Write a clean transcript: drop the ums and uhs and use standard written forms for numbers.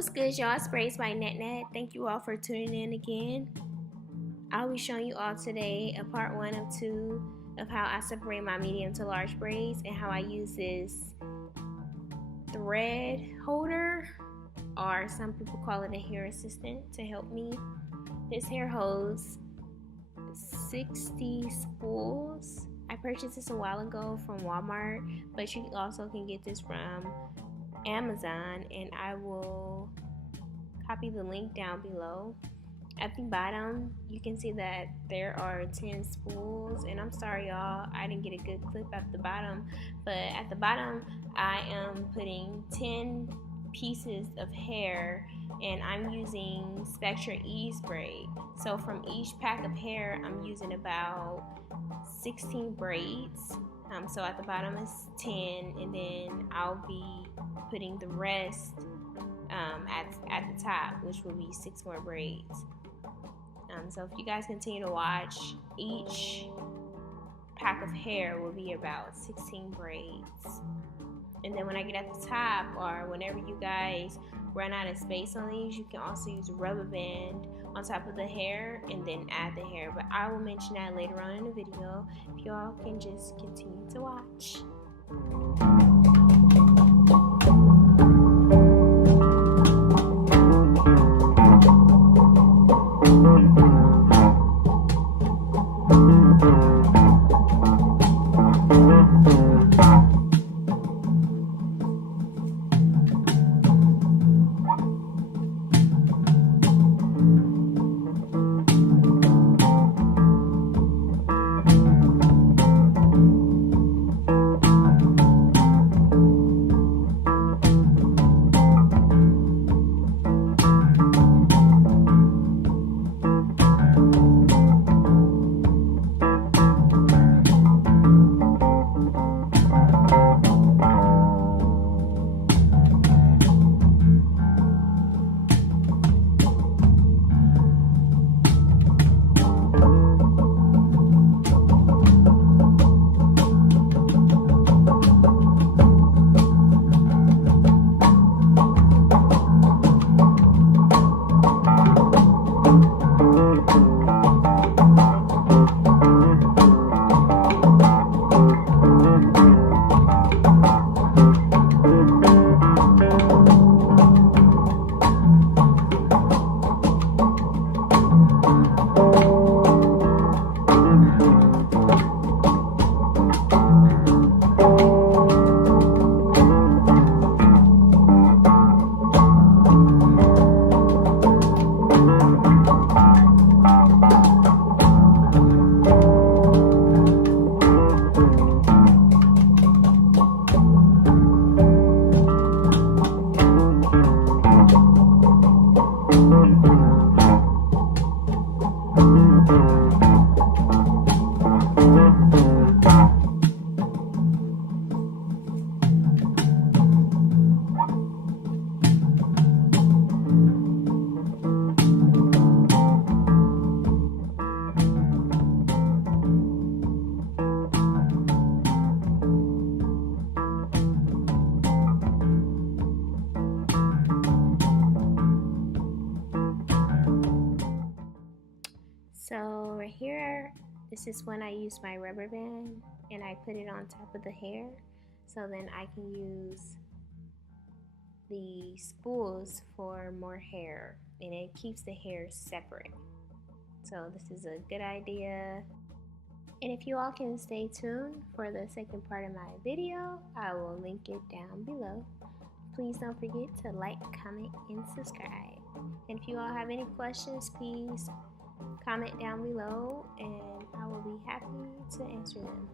What's good, y'all? It's Braids by NetNet. Thank you all for tuning in again. I'll be showing you all today a part 1 of 2 of how I separate my medium to large braids and how I use this thread holder, or some people call it a hair assistant, to help me. This hair holds 60 spools. I purchased this a while ago from Walmart, but you also can get this from Amazon, and I will copy the link down below. At the bottom you can see that there are 10 spools, and I'm sorry y'all, I didn't get a good clip at the bottom, but at the bottom I am putting 10 pieces of hair, and I'm using SPECTRA Ease braid. So from each pack of hair I'm using about 16 braids. So at the bottom is 10, and then I'll be putting the rest at the top, which will be 6 more braids. So if you guys continue to watch, each pack of hair will be about 16 braids. And then when I get at the top, or whenever you guys run out of space on these, you can also use a rubber band on top of the hair and then add the hair, but I will mention that later on in the video if y'all can just continue to watch. So right here, this is when I use my rubber band and I put it on top of the hair, so then I can use the spools for more hair, and it keeps the hair separate. So this is a good idea. And if you all can stay tuned for the second part of my video, I will link it down below. Please don't forget to like, comment, and subscribe. And if you all have any questions, please comment down below and I will be happy to answer them.